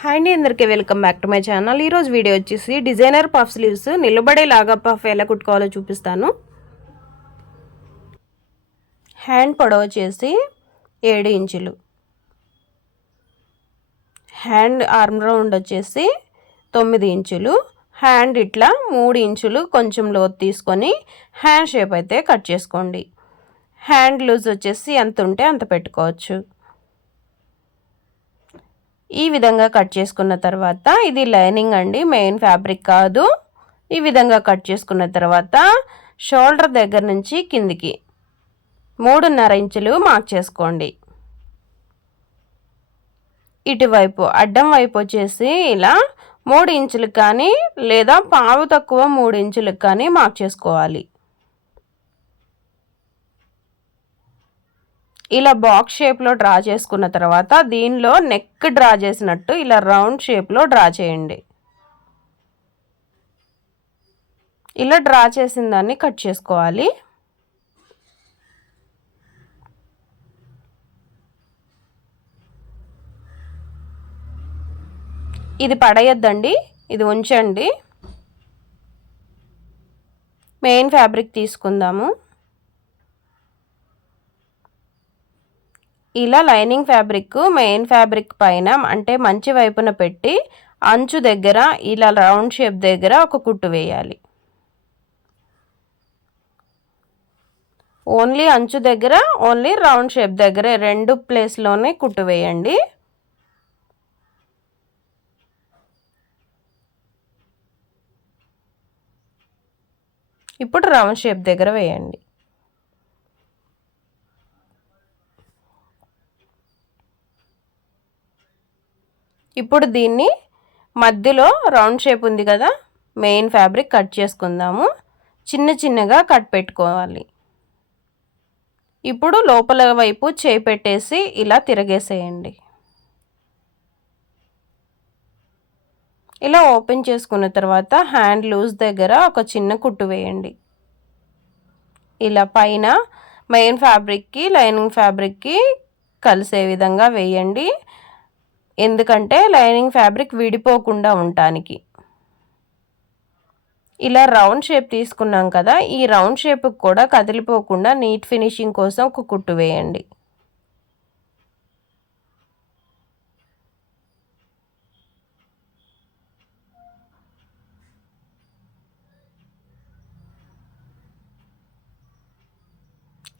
Hi అండి, అందరికీ welcome back to my channel. ఈరోజు వీడియో వచ్చేసి డిజైనర్ పఫ్ స్లీవ్స్ నిలబడేలాగా పఫ్ ఎలా కుట్టుకోవాలో చూపిస్తాను. హ్యాండ్ పొడవు వచ్చేసి 7 ఇంచులు, హ్యాండ్ ఆర్మ్ రౌండ్ వచ్చేసి 9 ఇంచులు, హ్యాండ్ ఇట్లా 3 ఇంచులు కొంచెం లోతు తీసుకొని హ్యాండ్ షేప్ అయితే కట్ చేసుకోండి. హ్యాండ్ లూజ్ వచ్చేసి ఎంత ఉంటే అంత పెట్టుకోవచ్చు. ఈ విధంగా కట్ చేసుకున్న తర్వాత, ఇది లైనింగ్ అండి, మెయిన్ ఫ్యాబ్రిక్ కాదు. ఈ విధంగా కట్ చేసుకున్న తర్వాత షోల్డర్ దగ్గర నుంచి కిందికి 3.5 ఇంచులు మార్క్ చేసుకోండి. ఇటువైపు అడ్డం వైపు వచ్చేసి ఇలా 3 ఇంచులకు కానీ లేదా పావు తక్కువ 3 ఇంచులకు కానీ మార్క్ చేసుకోవాలి. ఇలా బాక్స్ షేప్లో డ్రా చేసుకున్న తర్వాత దీనిలో నెక్ డ్రా చేసినట్టు ఇలా రౌండ్ షేప్లో డ్రా చేయండి. ఇలా డ్రా చేసిన దాన్ని కట్ చేసుకోవాలి. ఇది పడేయద్దండి, ఇది ఉంచండి. మెయిన్ ఫ్యాబ్రిక్ తీసుకుందాము. ఇలా లైనింగ్ ఫ్యాబ్రిక్ మెయిన్ ఫ్యాబ్రిక్ పైన అంటే మంచి వైపున పెట్టి అంచు దగ్గర ఇలా రౌండ్ షేప్ దగ్గర ఒక కుట్టు వేయాలి. ఓన్లీ అంచు దగ్గర, ఓన్లీ రౌండ్ షేప్ దగ్గర 2 ప్లేస్లోనే కుట్టు వేయండి. ఇప్పుడు రౌండ్ షేప్ దగ్గర వేయండి. ఇప్పుడు దీన్ని మధ్యలో రౌండ్ షేప్ ఉంది కదా, మెయిన్ ఫ్యాబ్రిక్ కట్ చేసుకుందాము. చిన్న చిన్నగా కట్ పెట్టుకోవాలి. ఇప్పుడు లోపల వైపు చేయి పెట్టేసి ఇలా తిరగేసేయండి. ఇలా ఓపెన్ చేసుకున్న తర్వాత హ్యాండ్ లూజ్ దగ్గర ఒక చిన్న కుట్టు వేయండి. ఇలా పైన మెయిన్ ఫ్యాబ్రిక్కి లైనింగ్ ఫ్యాబ్రిక్కి కలిసే విధంగా వేయండి. ఎందుకంటే లైనింగ్ ఫ్యాబ్రిక్ విడిపోకుండా ఉండటానికి. ఇలా రౌండ్ షేప్ తీసుకున్నాం కదా, ఈ రౌండ్ షేప్కి కూడా కదిలిపోకుండా నీట్ ఫినిషింగ్ కోసం ఒక కుట్టు వేయండి.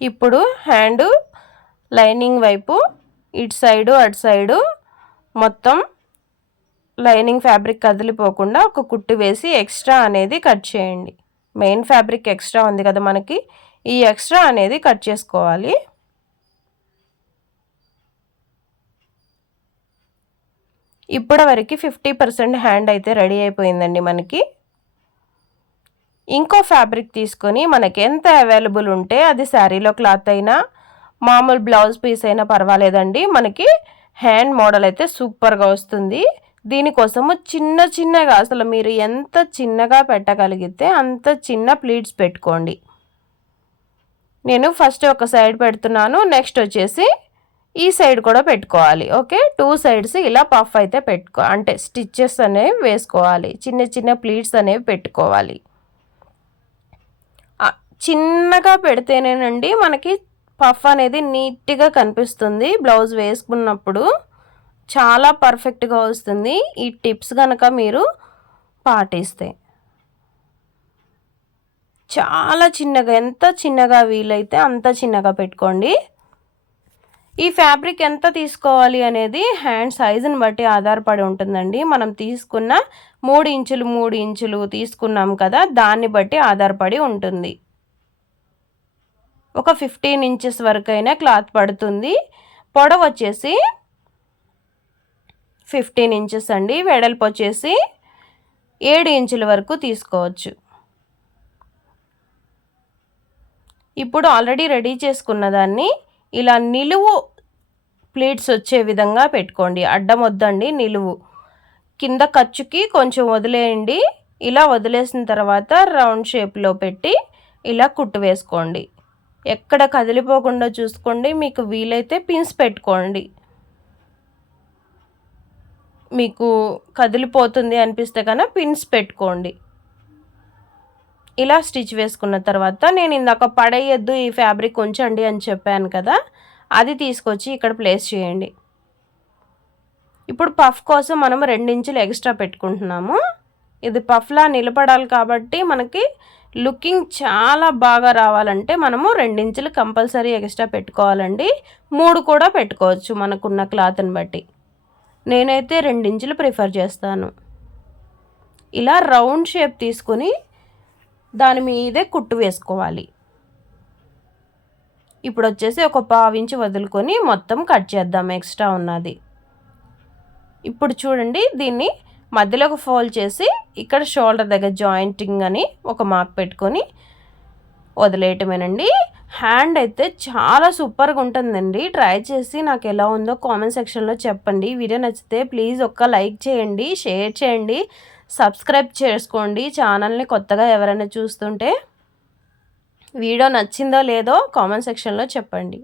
ఇప్పుడు హ్యాండ్ లైనింగ్ వైపు ఇటు సైడు అటు సైడు మొత్తం లైనింగ్ ఫ్యాబ్రిక్ కదిలిపోకుండా ఒక కుట్టు వేసి ఎక్స్ట్రా అనేది కట్ చేయండి. మెయిన్ ఫ్యాబ్రిక్ ఎక్స్ట్రా ఉంది కదా మనకి, ఈ ఎక్స్ట్రా అనేది కట్ చేసుకోవాలి. ఇప్పటి వరకు 50% హ్యాండ్ అయితే రెడీ అయిపోయిందండి మనకి. ఇంకో ఫ్యాబ్రిక్ తీసుకొని మనకి ఎంత అవైలబుల్ ఉంటే అది శారీలో క్లాత్ అయినా మామూలు బ్లౌజ్ పీస్ అయినా పర్వాలేదండి, మనకి హ్యాండ్ మోడల్ అయితే సూపర్గా వస్తుంది. దీనికోసము చిన్న చిన్నగా, అసలు మీరు ఎంత చిన్నగా పెట్టగలిగితే అంత చిన్న ప్లీట్స్ పెట్టుకోండి. నేను ఫస్ట్ ఒక సైడ్ పెడుతున్నాను, నెక్స్ట్ వచ్చేసి ఈ సైడ్ కూడా పెట్టుకోవాలి. ఓకే, 2 సైడ్స్ ఇలా పఫ్ అయితే అంటే స్టిచ్చెస్ అనేవి వేసుకోవాలి. చిన్న చిన్న ప్లీట్స్ అనేవి పెట్టుకోవాలి. చిన్నగా పెడితేనేనండి మనకి పఫ్ అనేది నీట్గా కనిపిస్తుంది. బ్లౌజ్ వేసుకున్నప్పుడు చాలా పర్ఫెక్ట్గా వస్తుంది ఈ టిప్స్ కనుక మీరు పాటిస్తే. చాలా చిన్నగా, ఎంత చిన్నగా వీలైతే అంత చిన్నగా పెట్టుకోండి. ఈ ఫ్యాబ్రిక్ ఎంత తీసుకోవాలి అనేది హ్యాండ్ సైజుని బట్టి ఆధారపడి ఉంటుందండి. మనం తీసుకున్న 3 ఇంచులు తీసుకున్నాం కదా, దాన్ని బట్టి ఆధారపడి ఉంటుంది. ఒక 15 ఇంచెస్ వరకైనా క్లాత్ పడుతుంది. పొడవు వచ్చేసి 15 ఇంచెస్ అండి, వెడల్పు వచ్చేసి 7 ఇంచుల వరకు తీసుకోవచ్చు. ఇప్పుడు ఆల్రెడీ రెడీ చేసుకున్న దాన్ని ఇలా నిలువు ప్లీట్స్ వచ్చే విధంగా పెట్టుకోండి. అడ్డం వద్దండి, నిలువు. కింద ఖర్చుకి కొంచెం వదిలేయండి. ఇలా వదిలేసిన తర్వాత రౌండ్ షేప్లో పెట్టి ఇలా కుట్టు వేసుకోండి. ఎక్కడ కదిలిపోకుండా చూసుకోండి. మీకు వీలైతే పిన్స్ పెట్టుకోండి. మీకు కదిలిపోతుంది అనిపిస్తే కనుక పిన్స్ పెట్టుకోండి. ఇలా స్టిచ్ వేసుకున్న తర్వాత నేను ఇందాక పడేయద్దు ఈ ఫ్యాబ్రిక్ ఉంచండి అని చెప్పాను కదా, అది తీసుకొచ్చి ఇక్కడ ప్లేస్ చేయండి. ఇప్పుడు పఫ్ కోసం మనం 2 ఇంచులు ఎక్స్ట్రా పెట్టుకుంటున్నాము. ఇది పఫ్లా నిలబడాలి కాబట్టి మనకి లుకింగ్ చాలా బాగా రావాలంటే మనము 2 ఇంచులు కంపల్సరీ ఎక్స్ట్రా పెట్టుకోవాలండి. 3 కూడా పెట్టుకోవచ్చు మనకున్న క్లాత్ని బట్టి. నేనైతే 2 ఇంచులు ప్రిఫర్ చేస్తాను. ఇలా రౌండ్ షేప్ తీసుకుని దాని మీదే కుట్టు వేసుకోవాలి. ఇప్పుడు వచ్చేసి ఒక 1/2 ఇంచు వదులుకొని మొత్తం కట్ చేద్దాం ఎక్స్ట్రా ఉన్నది. ఇప్పుడు చూడండి, దీన్ని మధ్యలోకి ఫోల్డ్ చేసి ఇక్కడ షోల్డర్ దగ్గర జాయింటింగ్ అని ఒక మార్క్ పెట్టుకొని వదిలేయటమేనండి. హ్యాండ్ అయితే చాలా సూపర్గా ఉంటుందండి. ట్రై చేసి నాకు ఎలా ఉందో కామెంట్ సెక్షన్లో చెప్పండి. వీడియో నచ్చితే ప్లీజ్ ఒక్క లైక్ చేయండి, షేర్ చేయండి, సబ్స్క్రైబ్ చేసుకోండి ఛానల్ని కొత్తగా ఎవరైనా చూస్తుంటే. వీడియో నచ్చిందో లేదో కామెంట్ సెక్షన్లో చెప్పండి.